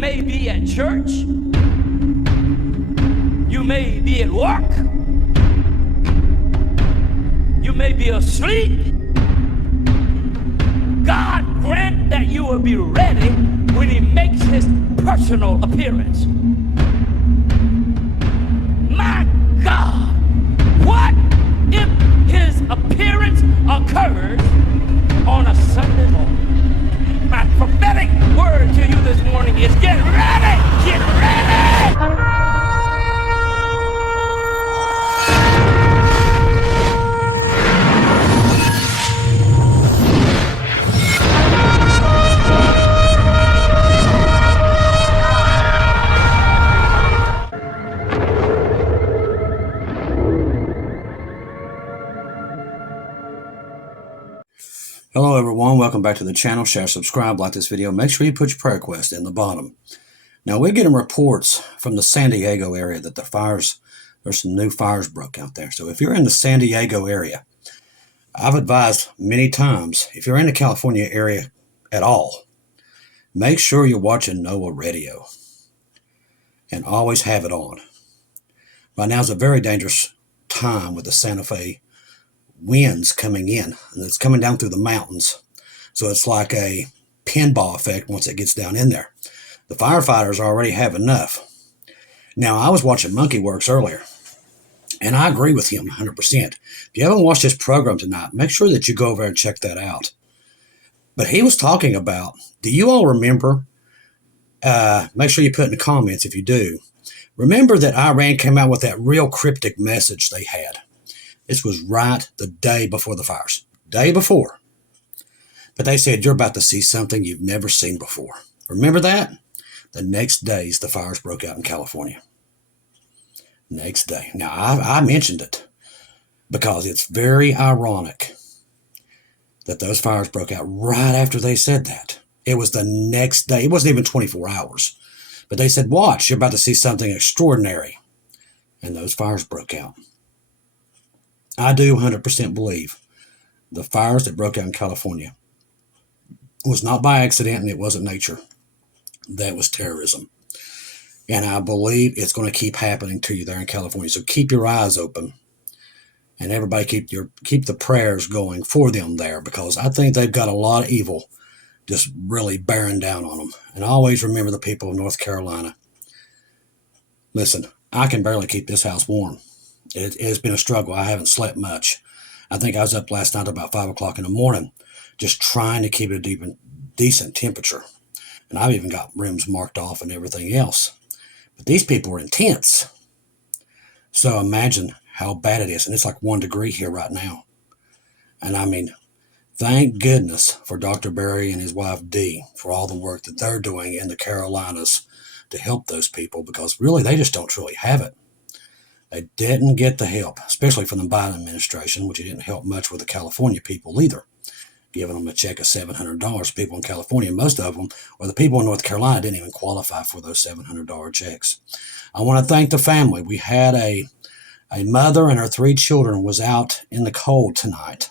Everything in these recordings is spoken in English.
may be at church. You may be at work. You may be asleep. God grant that you will be ready when he makes his personal appearance. My God, what if his appearance occurs on a Sunday morning? My prophetic word to you this morning is get ready! Get ready! Hello everyone, welcome back to the channel. Share, subscribe, like this video. Make sure you put your prayer request in the bottom. Now we're getting reports from the San Diego area that there's some new fires broke out there. So if you're in the San Diego area, I've advised many times, if you're in the California area at all, make sure you're watching NOAA radio and always have it on. Right now is a very dangerous time with the Santa Fe winds coming in, and it's coming down through the mountains, so it's like a pinball effect once it gets down in there. The firefighters already have enough. Now I was watching Monkey Works earlier, and I agree with him 100%. If you haven't watched his program tonight, make sure that you go over and check that out. But he was talking about, do you all remember, make sure you put in the comments if you do, remember that Iran came out with that real cryptic message they had. This was right the day before the fires. Day before. But they said, you're about to see something you've never seen before. Remember that? The next day, the fires broke out in California. Next day. Now, I mentioned it because it's very ironic that those fires broke out right after they said that. It was the next day. It wasn't even 24 hours. But they said, watch, you're about to see something extraordinary. And those fires broke out. I do 100% believe the fires that broke out in California was not by accident, and it wasn't nature. That was terrorism. And I believe it's going to keep happening to you there in California. So keep your eyes open, and everybody keep the prayers going for them there, because I think they've got a lot of evil just really bearing down on them. And always remember the people of North Carolina. Listen, I can barely keep this house warm. It has been a struggle. I haven't slept much. I think I was up last night about 5 o'clock in the morning just trying to keep it a decent temperature. And I've even got rooms marked off and everything else. But these people are intense. So imagine how bad it is. And it's like 1 degree here right now. And I mean, thank goodness for Dr. Barry and his wife Dee for all the work that they're doing in the Carolinas to help those people, because really they just don't truly have it. They didn't get the help, especially from the Biden administration, which it didn't help much with the California people either, giving them a check of $700. People in California, most of them, or the people in North Carolina, didn't even qualify for those $700 checks. I want to thank the family. We had a mother and her 3 children was out in the cold tonight,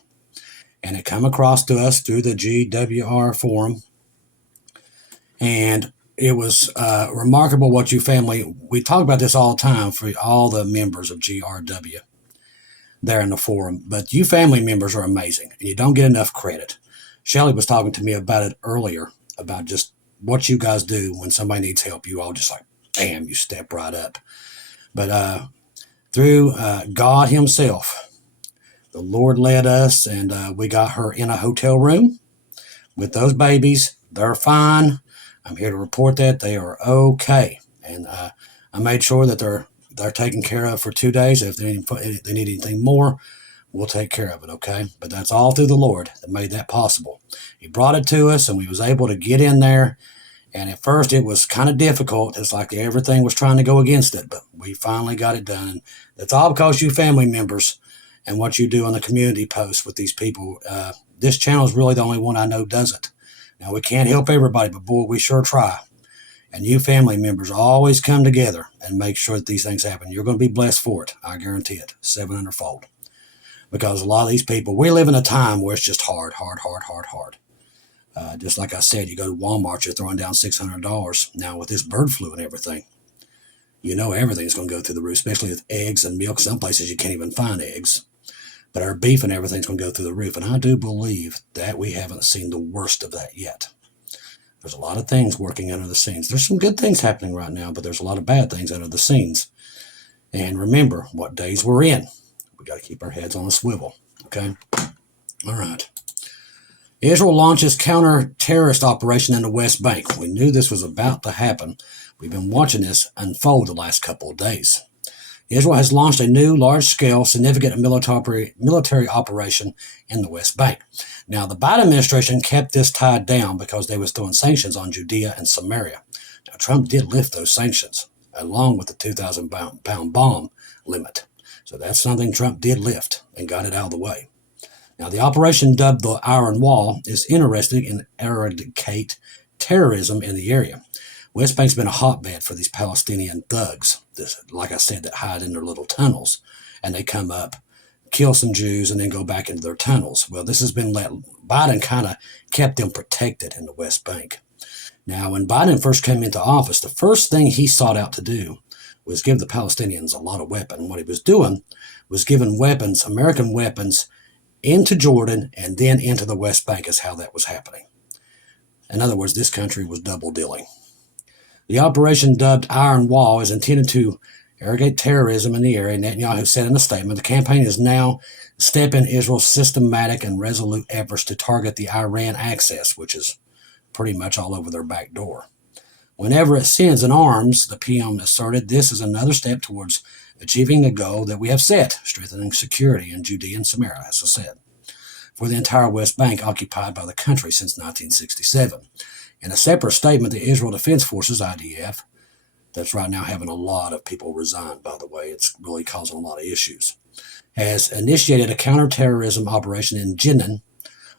and it come across to us through the GWR forum, and it was remarkable what you family, we talk about this all the time for all the members of GRW there in the forum, but you family members are amazing, and you don't get enough credit. Shelly was talking to me about it earlier, about just what you guys do when somebody needs help. You all just like, bam, you step right up. But through God himself, the Lord led us, and we got her in a hotel room with those babies. They're fine. I'm here to report that they are okay, and I made sure that they're taken care of for 2 days. If they need anything more, we'll take care of it, okay? But that's all through the Lord that made that possible. He brought it to us, and we was able to get in there, and at first it was kind of difficult. It's like everything was trying to go against it, but we finally got it done. And that's all because you family members and what you do on the community posts with these people. This channel is really the only one I know does it. Now, we can't help everybody, but boy, we sure try. And you family members always come together and make sure that these things happen. You're going to be blessed for it. I guarantee it, 700-fold. Because a lot of these people, we live in a time where it's just hard. Just like I said, you go to Walmart, you're throwing down $600. Now with this bird flu and everything, you know everything's going to go through the roof, especially with eggs and milk. Some places you can't even find eggs. But our beef and everything's going to go through the roof. And I do believe that we haven't seen the worst of that yet. There's a lot of things working under the scenes. There's some good things happening right now, but there's a lot of bad things under the scenes. And remember what days we're in. We got to keep our heads on a swivel. Okay? All right. Israel launches counter-terrorist operation in the West Bank. We knew this was about to happen. We've been watching this unfold the last couple of days. Israel has launched a new, large-scale, significant military operation in the West Bank. Now, the Biden administration kept this tied down because they was throwing sanctions on Judea and Samaria. Now, Trump did lift those sanctions, along with the 2,000-pound bomb limit. So that's something Trump did lift and got it out of the way. Now, the operation dubbed the Iron Wall is interested in eradicate terrorism in the area. West Bank's been a hotbed for these Palestinian thugs, like I said, that hide in their little tunnels. And they come up, kill some Jews, and then go back into their tunnels. Well, this has been Biden kind of kept them protected in the West Bank. Now, when Biden first came into office, the first thing he sought out to do was give the Palestinians a lot of weapons. What he was doing was giving weapons, American weapons, into Jordan and then into the West Bank is how that was happening. In other words, this country was double dealing. The operation dubbed Iron Wall is intended to eradicate terrorism in the area. Netanyahu said in a statement, the campaign is now stepping Israel's systematic and resolute efforts to target the Iran axis, which is pretty much all over their back door. Whenever it sends in arms, the PM asserted, this is another step towards achieving the goal that we have set, strengthening security in Judea and Samaria, as I said, for the entire West Bank occupied by the country since 1967. In a separate statement, the Israel Defense Forces, IDF, that's right now having a lot of people resign, by the way, it's really causing a lot of issues, has initiated a counterterrorism operation in Jenin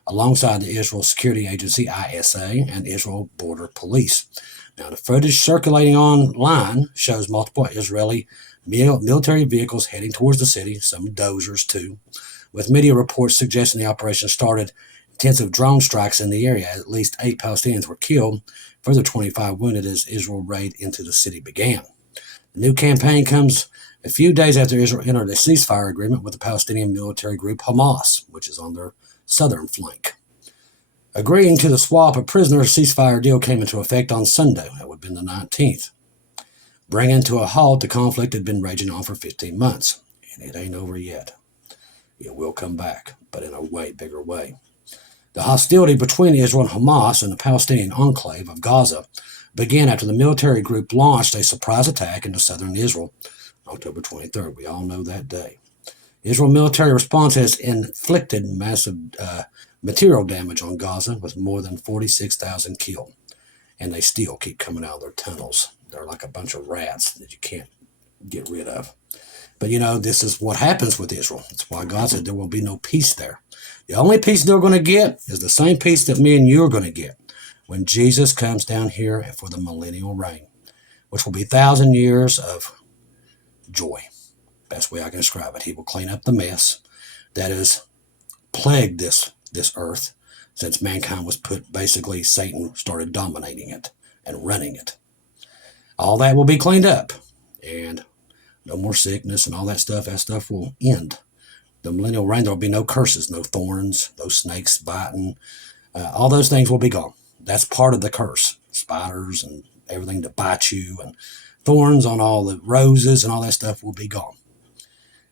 alongside the Israel Security Agency, ISA, and Israel Border Police. Now, the footage circulating online shows multiple Israeli military vehicles heading towards the city, some dozers too, with media reports suggesting the operation started intensive drone strikes in the area. At least 8 Palestinians were killed, further 25 wounded as Israel raid into the city began. The new campaign comes a few days after Israel entered a ceasefire agreement with the Palestinian military group Hamas, which is on their southern flank. Agreeing to the swap of prisoners, ceasefire deal came into effect on Sunday. That would have been the 19th. Bringing to a halt, the conflict had been raging on for 15 months, and it ain't over yet. It will come back, but in a way bigger way. The hostility between Israel and Hamas and the Palestinian enclave of Gaza began after the military group launched a surprise attack into southern Israel on October 23rd. We all know that day. Israel military response has inflicted massive material damage on Gaza with more than 46,000 killed, and they still keep coming out of their tunnels. They're like a bunch of rats that you can't get rid of. But, this is what happens with Israel. That's why God said there will be no peace there. The only peace they're going to get is the same peace that me and you are going to get when Jesus comes down here for the millennial reign, which will be 1,000 years of joy. Best way I can describe it. He will clean up the mess that has plagued this earth since mankind was basically Satan started dominating it and running it. All that will be cleaned up, and no more sickness and all that stuff. That stuff will end. The millennial reign, there will be no curses, no thorns, no snakes biting. All those things will be gone. That's part of the curse. Spiders and everything that bite you and thorns on all the roses and all that stuff will be gone.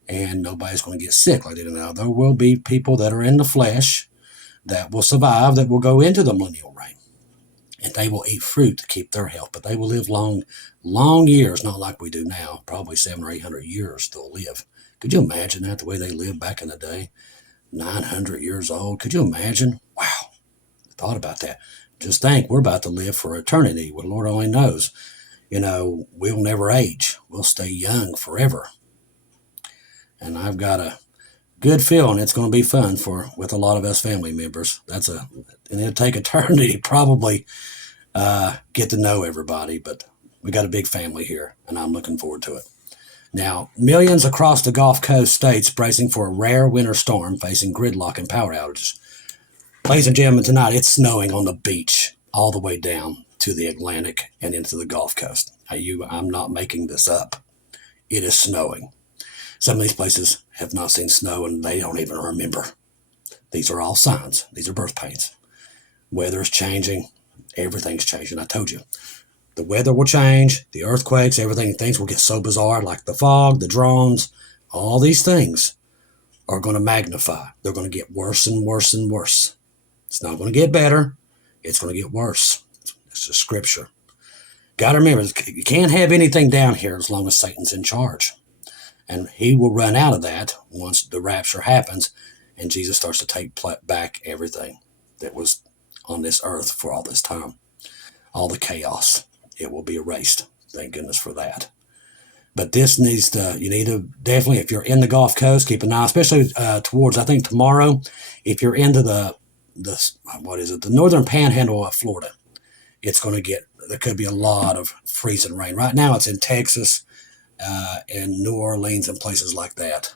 And nobody's going to get sick like they do now. There will be people that are in the flesh that will survive, that will go into the millennial reign. And they will eat fruit to keep their health. But they will live long years, not like we do now. Probably 700 or 800 years they'll live. Could you imagine that, the way they lived back in the day? 900 years old. Could you imagine? Wow. I thought about that. Just think, we're about to live for eternity. Well, Lord only knows. We'll never age. We'll stay young forever. And I've got a good feeling it's going to be fun with a lot of us family members. And it'll take eternity to probably get to know everybody, but we got a big family here, and I'm looking forward to it. Now, millions across the Gulf Coast states bracing for a rare winter storm, facing gridlock and power outages. Ladies and gentlemen, tonight it's snowing on the beach all the way down to the Atlantic and into the Gulf Coast. I'm not making this up. It is snowing. Some of these places have not seen snow and they don't even remember. These are all signs. These are birth pains. Weather is changing. Everything's changing. I told you. The weather will change. The earthquakes, everything. Things will get so bizarre, like the fog, the drones. All these things are going to magnify. They're going to get worse and worse and worse. It's not going to get better. It's going to get worse. It's just scripture. Got to remember, you can't have anything down here as long as Satan's in charge. And he will run out of that once the rapture happens and Jesus starts to take back everything that was on this earth for all this time. All the chaos. It will be erased. Thank goodness for that. But this needs to, you need to definitely, if you're in the Gulf Coast, keep an eye, especially towards, I think tomorrow, if you're into the northern panhandle of Florida, it's going to get, there could be a lot of freezing rain. Right now it's in Texas and New Orleans and places like that.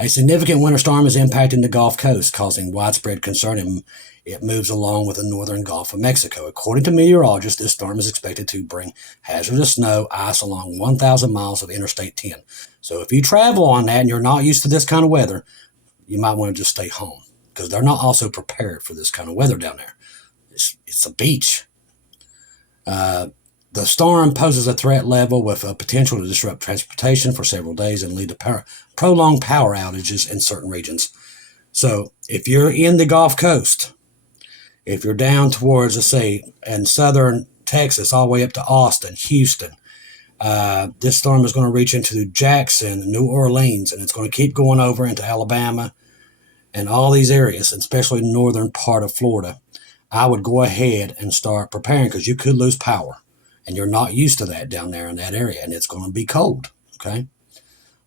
A significant winter storm is impacting the Gulf Coast, causing widespread concern, and it moves along with the northern Gulf of Mexico. According to meteorologists, this storm is expected to bring hazardous snow, ice along 1,000 miles of Interstate 10. So if you travel on that and you're not used to this kind of weather, you might want to just stay home, because they're not also prepared for this kind of weather down there. It's a beach. The storm poses a threat level with a potential to disrupt transportation for several days and lead to prolonged power outages in certain regions. So if you're in the Gulf Coast, if you're down towards, let's say, in southern Texas, all the way up to Austin, Houston, this storm is going to reach into Jackson, New Orleans, and it's going to keep going over into Alabama and all these areas, especially the northern part of Florida. I would go ahead and start preparing, because you could lose power. And you're not used to that down there in that area, and it's going to be cold, okay?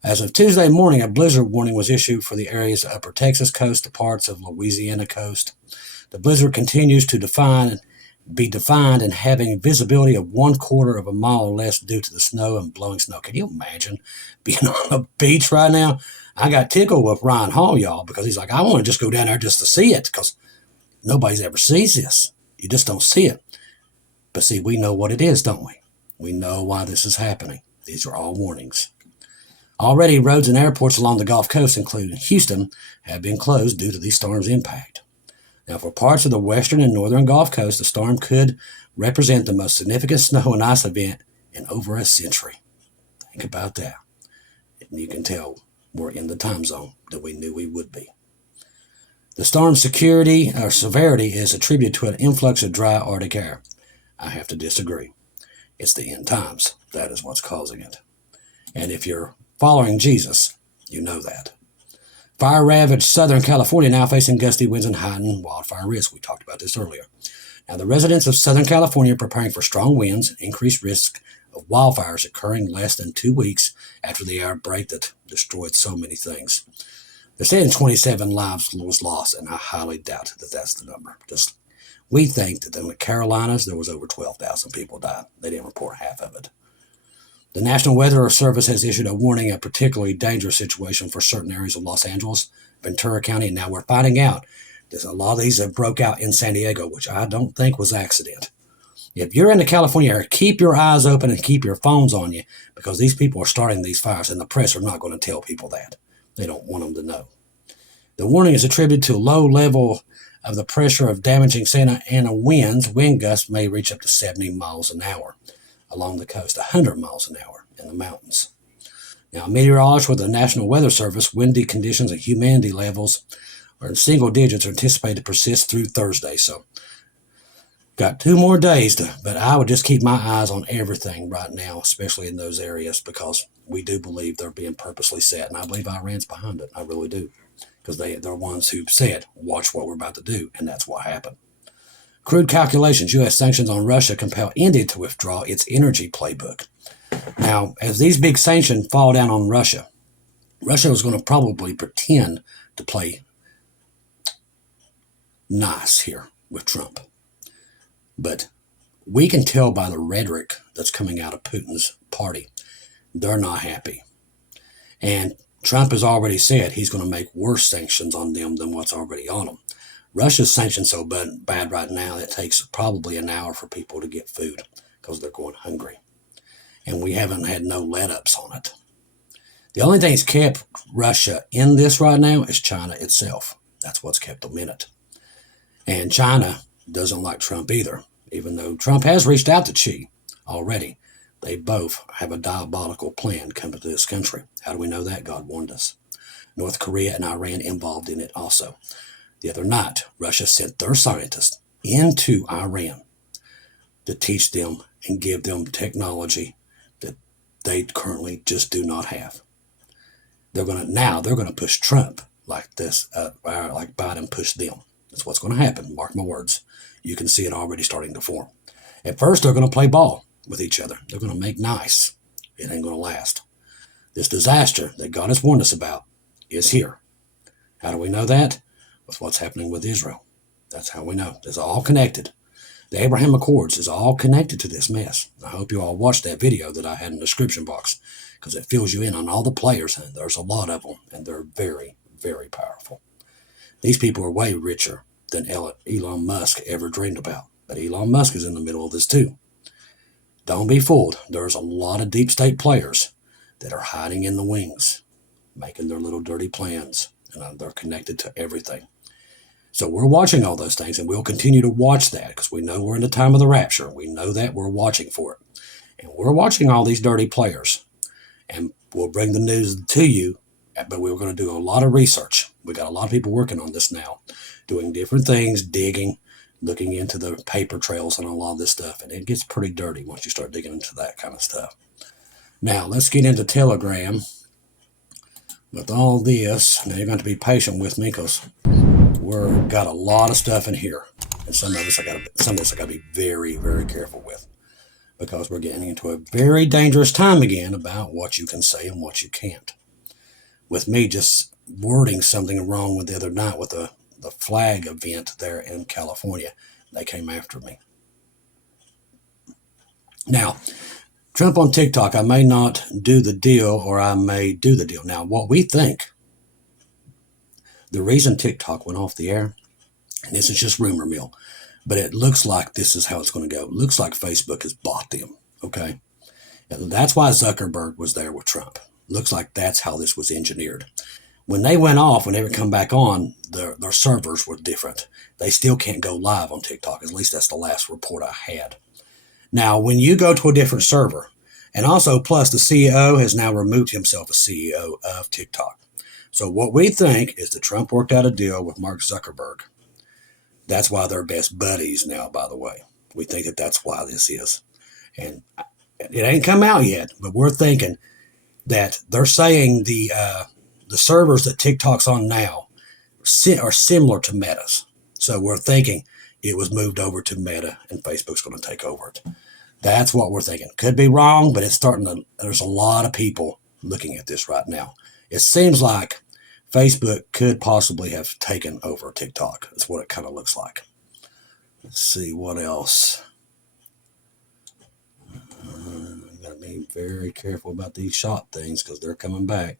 As of Tuesday morning, a blizzard warning was issued for the areas of upper Texas coast to parts of Louisiana coast. The blizzard continues to be defined and having visibility of 1/4 of a mile or less due to the snow and blowing snow. Can you imagine being on the beach right now? I got tickled with Ryan Hall, y'all, because he's like, I want to just go down there just to see it, because nobody's ever sees this. You just don't see it. But see, we know what it is, don't we? We know why this is happening. These are all warnings. Already, roads and airports along the Gulf Coast, including Houston, have been closed due to these storms' impact. Now, for parts of the western and northern Gulf Coast, the storm could represent the most significant snow and ice event in over a century. Think about that. And you can tell we're in the time zone that we knew we would be. The storm's severity is attributed to an influx of dry Arctic air. I have to disagree. It's the end times. That is what's causing it. And if you're following Jesus, you know that. Fire-ravaged Southern California now facing gusty winds and heightened wildfire risk. We talked about this earlier. Now, the residents of Southern California are preparing for strong winds and increased risk of wildfires occurring less than 2 weeks after the outbreak that destroyed so many things. They're saying 27 lives was lost, and I highly doubt that that's the number. We think that in the Carolinas, there was over 12,000 people died. They didn't report half of it. The National Weather Service has issued a warning, a particularly dangerous situation for certain areas of Los Angeles, Ventura County, and now we're finding out there's a lot of these that broke out in San Diego, which I don't think was accident. If you're in the California area, keep your eyes open and keep your phones on you, because these people are starting these fires, and the press are not going to tell people that. They don't want them to know. The warning is attributed to a low level of the pressure of damaging Santa Ana winds. Wind gusts may reach up to 70 miles an hour along the coast, 100 miles an hour in the mountains. Now, meteorologists with the National Weather Service, windy conditions and humidity levels are in single digits are anticipated to persist through Thursday. So, got 2 more days, but I would just keep my eyes on everything right now, especially in those areas, because we do believe they're being purposely set, and I believe Iran's behind it. I really do. Because they're ones who said, watch what we're about to do, and that's what happened. Crude calculations, U.S. sanctions on Russia compel India to withdraw its energy playbook. Now, as these big sanctions fall down on Russia, Russia was going to probably pretend to play nice here with Trump. But we can tell by the rhetoric that's coming out of Putin's party, they're not happy. And Trump has already said he's going to make worse sanctions on them than what's already on them. Russia's sanctioned so bad right now, it takes probably an hour for people to get food because they're going hungry. And we haven't had no let-ups on it. The only thing that's kept Russia in this right now is China itself. That's what's kept them in it. And China doesn't like Trump either, even though Trump has reached out to Xi already. They both have a diabolical plan coming to this country. How do we know that? God warned us. North Korea and Iran involved in it also. The other night, Russia sent their scientists into Iran to teach them and give them technology that they currently just do not have. They're going to push Trump like this, like Biden pushed them. That's what's going to happen. Mark my words. You can see it already starting to form. At first, they're going to play ball with each other. They're going to make nice. It ain't going to last. This disaster that God has warned us about is here. How do we know that? With what's happening with Israel. That's how we know. It's all connected. The Abraham Accords is all connected to this mess. I hope you all watched that video that I had in the description box because it fills you in on all the players, and there's a lot of them, and they're very, very powerful. These people are way richer than Elon Musk ever dreamed about, but Elon Musk is in the middle of this too. Don't be fooled. There's a lot of deep state players that are hiding in the wings, making their little dirty plans, and they're connected to everything. So we're watching all those things, and we'll continue to watch that because we know we're in the time of the rapture. We know that. We're watching for it. And we're watching all these dirty players. And we'll bring the news to you, but we're going to do a lot of research. We got a lot of people working on this now, doing different things, digging, looking into the paper trails and a lot of this stuff. And it gets pretty dirty once you start digging into that kind of stuff. Now, let's get into Telegram. With all this, now you're going to be patient with me because we've got a lot of stuff in here. And some of this I got to be very, very careful with because we're getting into a very dangerous time again about what you can say and what you can't. With me just wording something wrong with the other night with the flag event there in California, they came after me. Now, Trump on TikTok, I may not do the deal or I may do the deal. Now, what we think, the reason TikTok went off the air, and this is just rumor mill, but it looks like this is how it's going to go. It looks like Facebook has bought them, okay? And that's why Zuckerberg was there with Trump. Looks like that's how this was engineered. When they went off, when they would come back on, their servers were different. They still can't go live on TikTok. At least that's the last report I had. Now, when you go to a different server, and also plus the CEO has now removed himself as CEO of TikTok. So what we think is that Trump worked out a deal with Mark Zuckerberg. That's why they're best buddies now, by the way. We think that that's why this is. And it ain't come out yet, but we're thinking that they're saying the servers that TikTok's on now are similar to Meta's. So we're thinking it was moved over to Meta and Facebook's going to take over it. That's what we're thinking. Could be wrong, but there's a lot of people looking at this right now. It seems like Facebook could possibly have taken over TikTok. That's what it kind of looks like. Let's see what else. Got to be very careful about these shot things because they're coming back.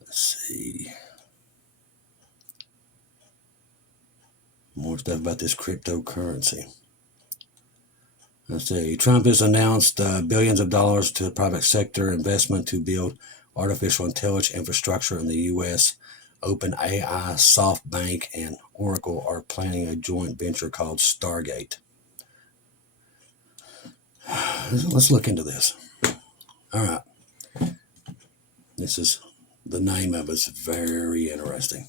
Let's see. More stuff about this cryptocurrency. Let's see. Trump has announced billions of dollars to the private sector investment to build artificial intelligence infrastructure in the U.S. OpenAI, SoftBank, and Oracle are planning a joint venture called Stargate. Let's look into this. All right. This is the name of it's very interesting.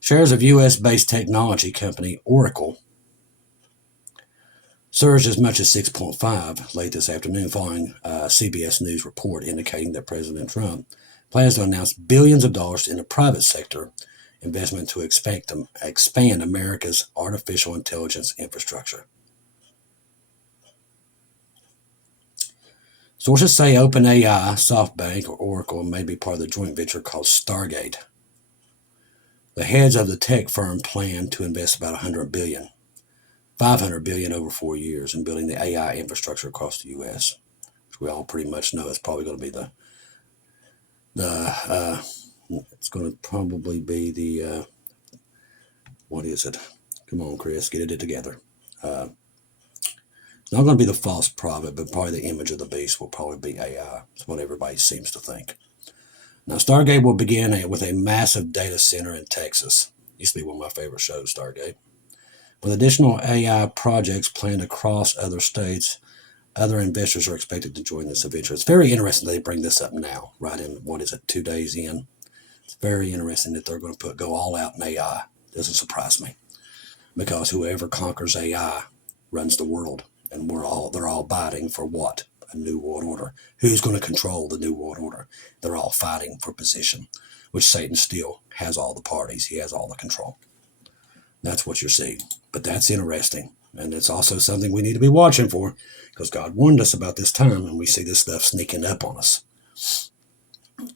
Shares of U.S.-based technology company Oracle surged as much as 6.5 late this afternoon following a CBS News report indicating that President Trump plans to announce billions of dollars in the private sector investment to expand America's artificial intelligence infrastructure. Sources say OpenAI, SoftBank, or Oracle may be part of the joint venture called Stargate. The heads of the tech firm plan to invest about $500 billion over 4 years in building the AI infrastructure across the U.S., which we all pretty much know is probably going to be what is it? Come on, Chris, get it together. It's not going to be the false prophet, but probably the image of the beast will probably be AI. It's what everybody seems to think. Now, Stargate will begin with a massive data center in Texas. Used to be one of my favorite shows, Stargate. With additional AI projects planned across other states, other investors are expected to join this adventure. It's very interesting they bring this up now, right in, 2 days in. It's very interesting that they're going to go all out in AI. Doesn't surprise me. Because whoever conquers AI runs the world. And they're all fighting for what? A new world order. Who's going to control the new world order? They're all fighting for position, which Satan still has all the parties. He has all the control. That's what you're seeing. But that's interesting. And it's also something we need to be watching for, because God warned us about this time, and we see this stuff sneaking up on us.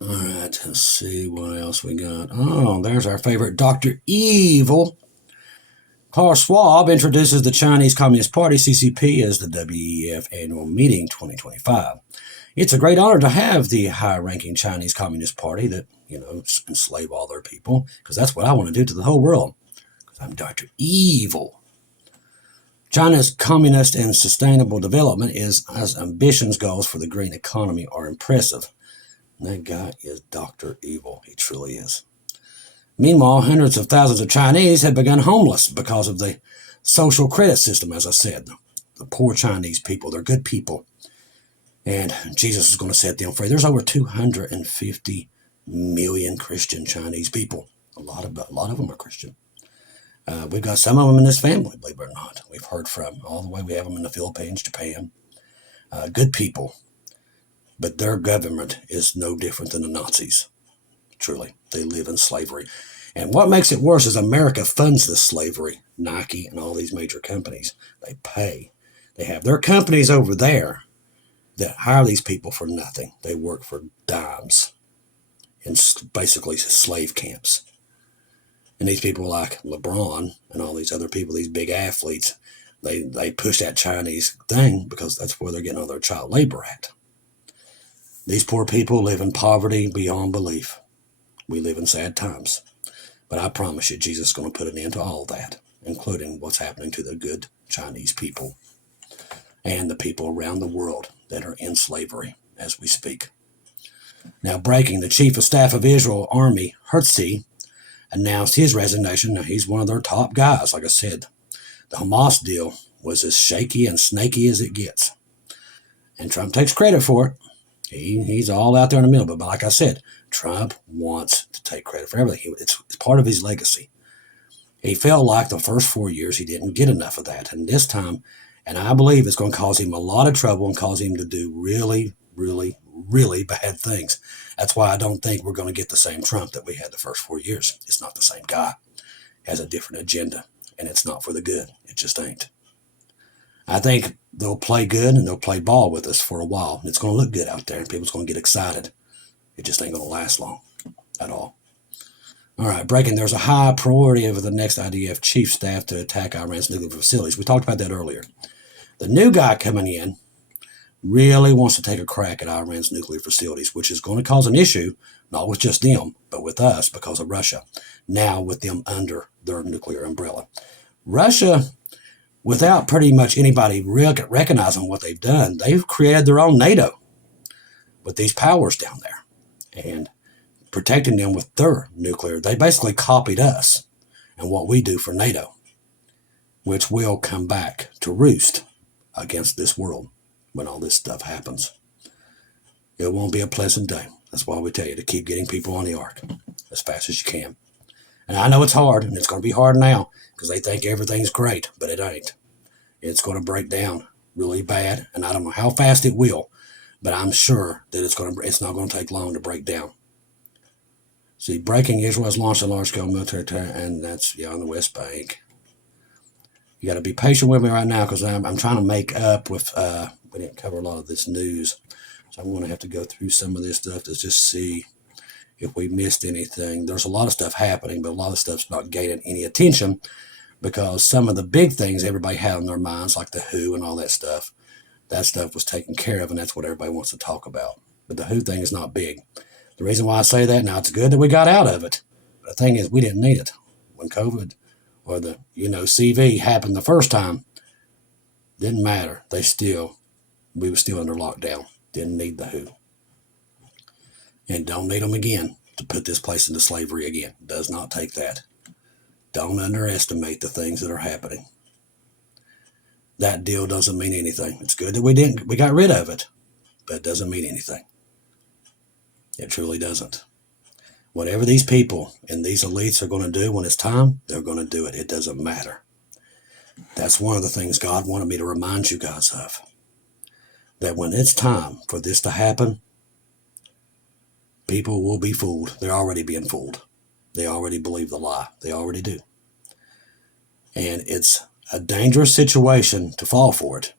All right, let's see what else we got. Oh, there's our favorite Dr. Evil. Klaus Schwab introduces the Chinese Communist Party, CCP, as the WEF Annual Meeting 2025. It's a great honor to have the high-ranking Chinese Communist Party that, enslave all their people, because that's what I want to do to the whole world, because I'm Dr. Evil. China's communist and sustainable development as ambitions goals for the green economy are impressive. And that guy is Dr. Evil. He truly is. Meanwhile, hundreds of thousands of Chinese have begun homeless because of the social credit system, as I said. The poor Chinese people, they're good people. And Jesus is going to set them free. There's over 250 million Christian Chinese people. A lot of them are Christian. We've got some of them in this family, believe it or not. We've heard from all the way. We have them in the Philippines, Japan. Good people. But their government is no different than the Nazis. Truly, they live in slavery. And what makes it worse is America funds this slavery. Nike and all these major companies, they pay. They have their companies over there that hire these people for nothing. They work for dimes in basically slave camps. And these people like LeBron and all these other people, these big athletes, they push that Chinese thing because that's where they're getting all their child labor at. These poor people live in poverty beyond belief. We live in sad times. But I promise you, Jesus is going to put an end to all that, including what's happening to the good Chinese people and the people around the world that are in slavery as we speak. Now, breaking, the Chief of Staff of Israel Army, PHROPHECY, announced his resignation. Now, he's one of their top guys. Like I said, the Hamas deal was as shaky and snaky as it gets. And Trump takes credit for it. He's all out there in the middle. But like I said, Trump wants to take credit for everything. It's part of his legacy. He felt like the first 4 years he didn't get enough of that. And this time, and I believe it's going to cause him a lot of trouble and cause him to do really, really, really bad things. That's why I don't think we're going to get the same Trump that we had the first 4 years. It's not the same guy. He has a different agenda, and it's not for the good. It just ain't. I think they'll play good and they'll play ball with us for a while. It's going to look good out there, and people's going to get excited. It just ain't going to last long at all. All right, breaking. There's a high priority over the next IDF chief staff to attack Iran's nuclear facilities. We talked about that earlier. The new guy coming in really wants to take a crack at Iran's nuclear facilities, which is going to cause an issue, not with just them, but with us because of Russia. Now with them under their nuclear umbrella. Russia, without pretty much anybody recognizing what they've done, they've created their own NATO with these powers down there and protecting them with their nuclear. They basically copied us and what we do for NATO, which will come back to roost against this world when all this stuff happens. It won't be a pleasant day. That's why we tell you to keep getting people on the ark as fast as you can. And I know it's hard, and it's going to be hard now because they think everything's great, but it ain't. It's going to break down really bad, and I don't know how fast it will, but I'm sure that it's not going to take long to break down. See, breaking, Israel has launched a large-scale military attack, and that's on the West Bank. You got to be patient with me right now because I'm trying to make up with, we didn't cover a lot of this news, so I'm going to have to go through some of this stuff to just see if we missed anything. There's a lot of stuff happening, but a lot of stuff's not gaining any attention because some of the big things everybody had on their minds, like the WHO and all that stuff was taken care of, and that's what everybody wants to talk about. But the WHO thing is not big. The reason why I say that, now it's good that we got out of it. But the thing is, we didn't need it. When COVID or the, CV happened the first time, didn't matter. We were still under lockdown. Didn't need the WHO. And don't need them again to put this place into slavery again. Does not take that. Don't underestimate the things that are happening. That deal doesn't mean anything. It's good that we got rid of it, but it doesn't mean anything. It truly doesn't. Whatever these people and these elites are going to do when it's time, they're going to do it. It doesn't matter. That's one of the things God wanted me to remind you guys of. That when it's time for this to happen, people will be fooled. They're already being fooled. They already believe the lie. They already do. And it's a dangerous situation to fall for it.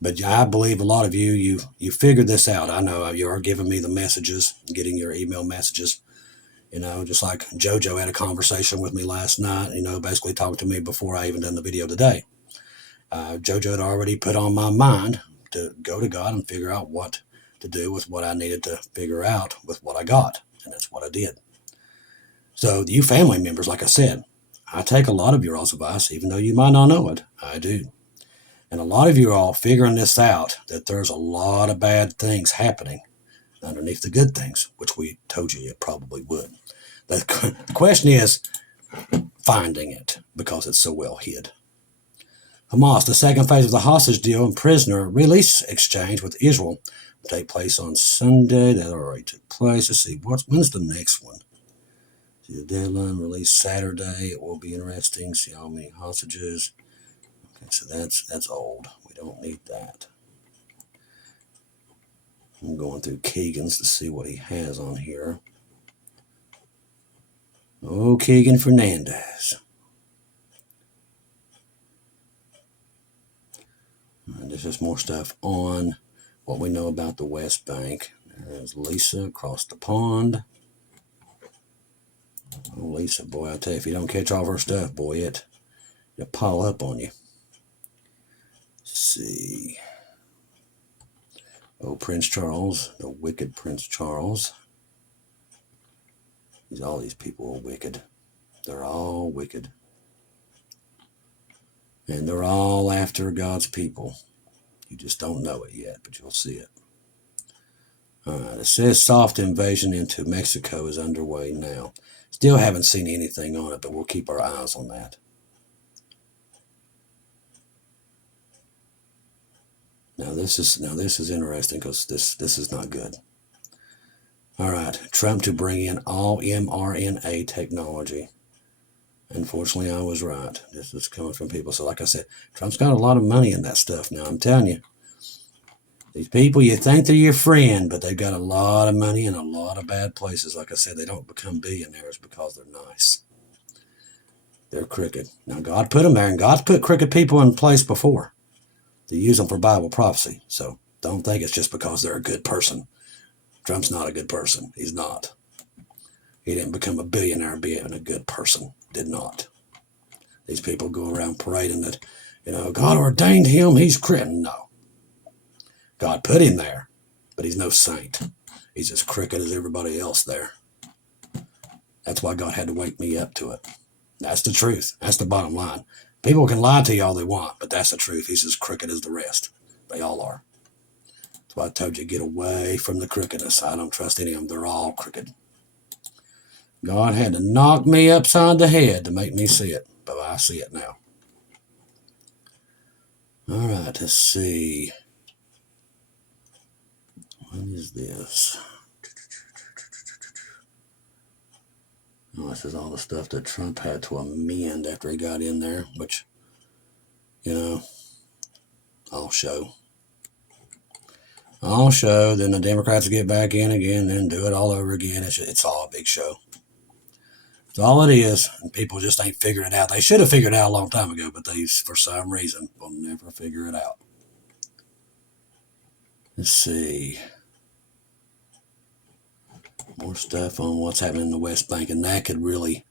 But I believe a lot of you figured this out. I know you are giving me the messages, getting your email messages. Just like JoJo had a conversation with me last night, basically talking to me before I even done the video today. JoJo had already put on my mind to go to God and figure out what to do with what I needed to figure out with what I got. And that's what I did. So you family members, like I said, I take a lot of your all's advice, even though you might not know it. I do. And a lot of you are all figuring this out, that there's a lot of bad things happening underneath the good things, which we told you it probably would. The question is finding it, because it's so well hid. Hamas, the second phase of the hostage deal and prisoner release exchange with Israel will take place on Sunday. That already took place. Let's see, when's the next one? See the deadline, release Saturday. It will be interesting. See how many hostages. Okay, so that's old. We don't need that. I'm going through Keegan's to see what he has on here. Oh, Keegan Fernandez. And there's just more stuff on what we know about the West Bank. There's Lisa across the pond. Oh, Lisa, boy, I tell you, if you don't catch all of her stuff, boy, it'll pile up on you. Let's see. Oh, Prince Charles, the wicked Prince Charles. All these people are wicked. They're all wicked. And they're all after God's people. You just don't know it yet, but you'll see it. All right, it says soft invasion into Mexico is underway now. Still haven't seen anything on it, but we'll keep our eyes on that. Now this is interesting, because this is not good. All right, Trump to bring in all mRNA technology. Unfortunately, I was right. This is coming from people. So like I said, Trump's got a lot of money in that stuff. Now, I'm telling you, these people, you think they're your friend, but they've got a lot of money in a lot of bad places. Like I said, they don't become billionaires because they're nice. They're crooked. Now, God put them there, and God's put crooked people in place before to use them for Bible prophecy. So don't think it's just because they're a good person. Trump's not a good person. He's not. He didn't become a billionaire being a good person. Did not. These people go around parading that, God ordained him, he's crooked. No. God put him there, but he's no saint. He's as crooked as everybody else there. That's why God had to wake me up to it. That's the truth. That's the bottom line. People can lie to you all they want, but that's the truth. He's as crooked as the rest. They all are. That's why I told you, get away from the crookedness. I don't trust any of them. They're all crooked. God had to knock me upside the head to make me see it, but I see it now. All right, let's see. What is this? Oh, this is all the stuff that Trump had to amend after he got in there, which, I'll show. Then the Democrats get back in again, then do it all over again. It's all a big show. It's all it is, and people just ain't figured it out. They should have figured it out a long time ago, but they, for some reason, will never figure it out. Let's see. More stuff on what's happening in the West Bank, and that could really,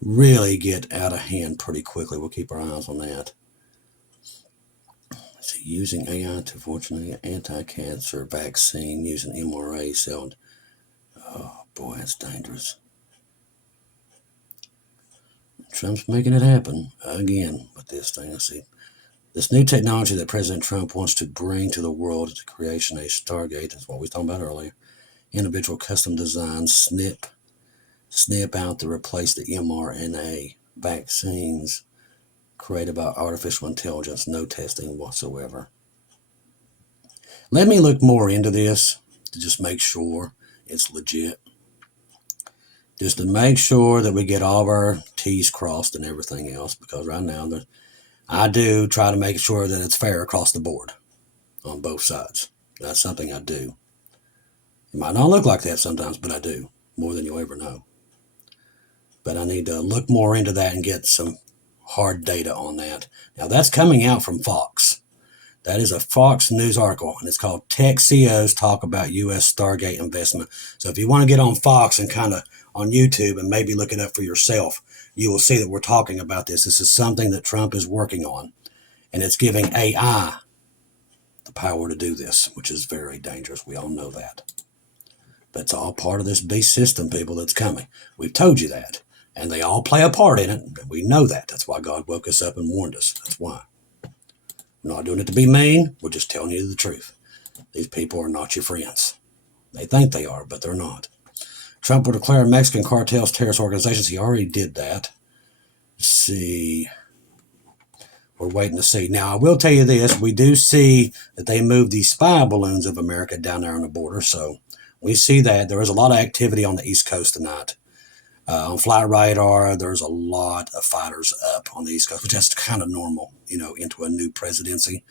really get out of hand pretty quickly. We'll keep our eyes on that. Let's see, using AI to fortunately anti-cancer vaccine using mRNA cell. Oh boy, that's dangerous. Trump's making it happen again with this thing. Let's see. This new technology that President Trump wants to bring to the world is the creation of a Stargate. That's what we were talking about earlier. Individual custom design snip out to replace the mRNA vaccines created by artificial intelligence. No testing whatsoever. Let me look more into this to just make sure it's legit. Just to make sure that we get all of our T's crossed and everything else, because right now I do try to make sure that it's fair across the board on both sides. That's something I do. It might not look like that sometimes, but I do, more than you'll ever know. But I need to look more into that and get some hard data on that. Now, that's coming out from Fox. That is a Fox News article, and it's called Tech CEOs Talk About U.S. Stargate Investment. So if you want to get on Fox and kind of on YouTube and maybe look it up for yourself, you will see that we're talking about this. This is something that Trump is working on, and it's giving AI the power to do this, which is very dangerous. We all know that. But it's all part of this beast system, people, that's coming. We've told you that, and they all play a part in it. We know that. That's why God woke us up and warned us. That's why. We're not doing it to be mean. We're just telling you the truth. These people are not your friends. They think they are, but they're not. Trump will declare Mexican cartels terrorist organizations. He already did that. Let's see. We're waiting to see. Now, I will tell you this. We do see that they moved these spy balloons of America down there on the border. So we see that. There is a lot of activity on the East Coast tonight. On Flight Radar, there's a lot of fighters up on the East Coast, which is kind of normal, into a new presidency.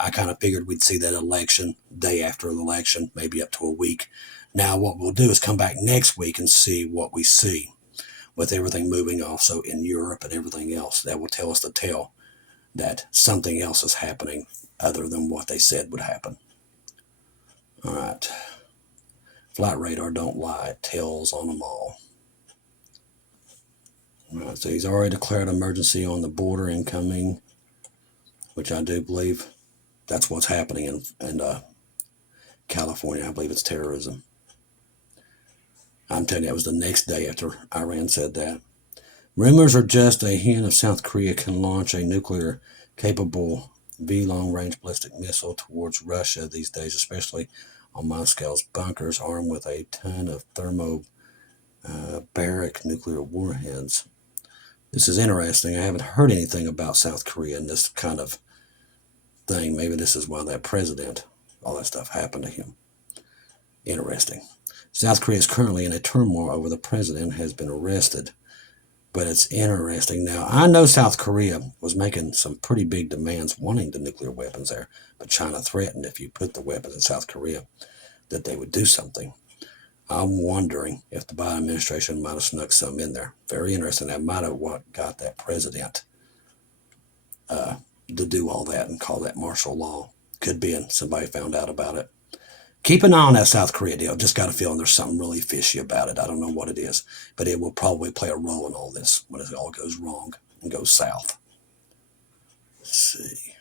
I kind of figured we'd see that election, day after the election, maybe up to a week. Now, what we'll do is come back next week and see what we see with everything moving also in Europe and everything else. That will tell us the tale that something else is happening other than what they said would happen. All right. Flight Radar don't lie. It tells on them all. All right, so he's already declared emergency on the border incoming, which I do believe that's what's happening in California. I believe it's terrorism. I'm telling you, it was the next day after Iran said that. Rumors are just a hint of South Korea can launch a nuclear-capable V-long-range ballistic missile towards Russia these days, especially on Moscow's bunkers armed with a ton of thermobaric nuclear warheads. This is interesting. I haven't heard anything about South Korea and this kind of thing. Maybe this is why that president, all that stuff happened to him. Interesting. South Korea is currently in a turmoil over the president has been arrested. But it's interesting. Now, I know South Korea was making some pretty big demands wanting the nuclear weapons there. But China threatened if you put the weapons in South Korea that they would do something. I'm wondering if the Biden administration might have snuck some in there. Very interesting. That might have what got that president to do all that and call that martial law. Could be, and somebody found out about it. Keep an eye on that South Korea deal. Just got a feeling there's something really fishy about it. I don't know what it is, but it will probably play a role in all this when it all goes wrong and goes south. Let's see.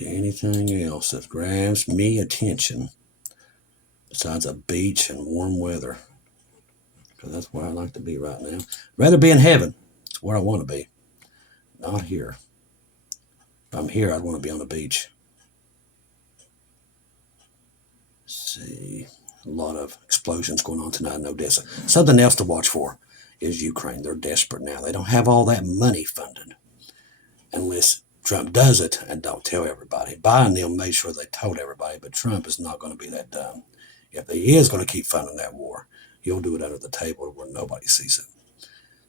Anything else that grabs me attention besides a beach and warm weather? Because that's where I like to be right now. Rather be in heaven. It's where I want to be. Not here. If I'm here, I'd want to be on the beach. Let's see. A lot of explosions going on tonight in Odessa. Something else to watch for is Ukraine. They're desperate now. They don't have all that money funded. Unless Trump does it and don't tell everybody. Biden, they'll make sure they told everybody, but Trump is not going to be that dumb. If he is going to keep funding that war, he'll do it under the table where nobody sees it.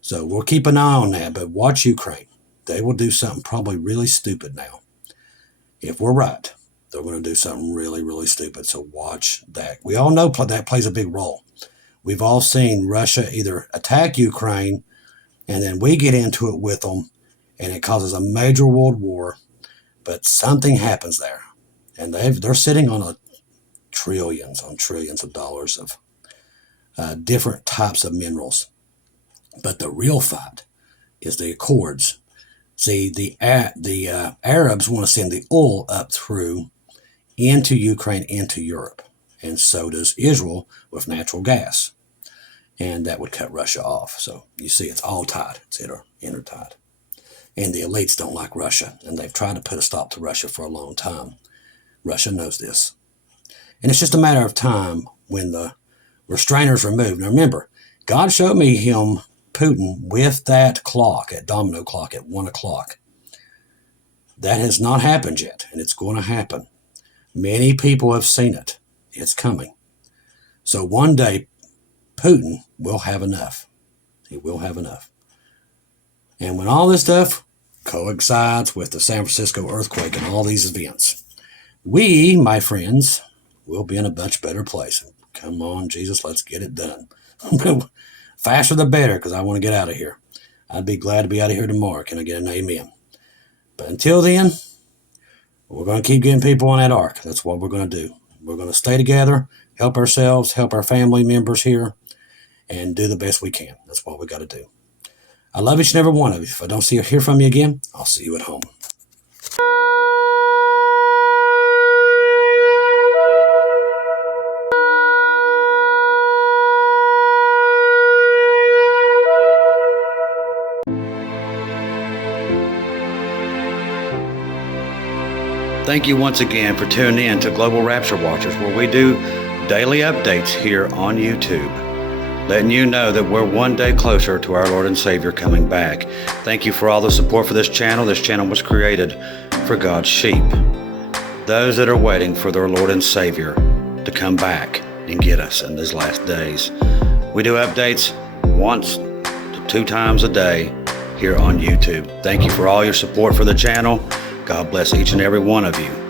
So we'll keep an eye on that, but watch Ukraine. They will do something probably really stupid now. If we're right, they're going to do something really, really stupid. So watch that. We all know that plays a big role. We've all seen Russia either attack Ukraine and then we get into it with them and it causes a major world war. But something happens there. And they're sitting on trillions of dollars of different types of minerals. But the real fight is the Accords. See, the Arabs want to send the oil up through into Ukraine, into Europe. and so does Israel with natural gas. And that would cut Russia off. So you see, it's all tied. It's intertied. And the elites don't like Russia, and they've tried to put a stop to Russia for a long time. Russia knows this. And it's just a matter of time when the restrainer's removed. Now remember, God showed me him, Putin, with that clock, that domino clock at 1 o'clock. That has not happened yet, and it's going to happen. Many people have seen it. It's coming. So one day, Putin will have enough. He will have enough. And when all this stuff coincides with the San Francisco earthquake and all these events, we, my friends, will be in a much better place. Come on, Jesus, let's get it done. Faster the better, because I want to get out of here. I'd be glad to be out of here tomorrow. Can I get an amen? But until then, we're going to keep getting people on that ark. That's what we're going to do. We're going to stay together, help ourselves, help our family members here, and do the best we can. That's what we got to do. I love each and every one of you. If I don't see or hear from you again, I'll see you at home. Thank you once again for tuning in to Global Rapture Watchers, where we do daily updates here on YouTube, letting you know that we're one day closer to our Lord and Savior coming back. Thank you for all the support for this channel. This channel was created for God's sheep, those that are waiting for their Lord and Savior to come back and get us in these last days. We do updates once to 2 times a day here on YouTube. Thank you for all your support for the channel. God bless each and every one of you.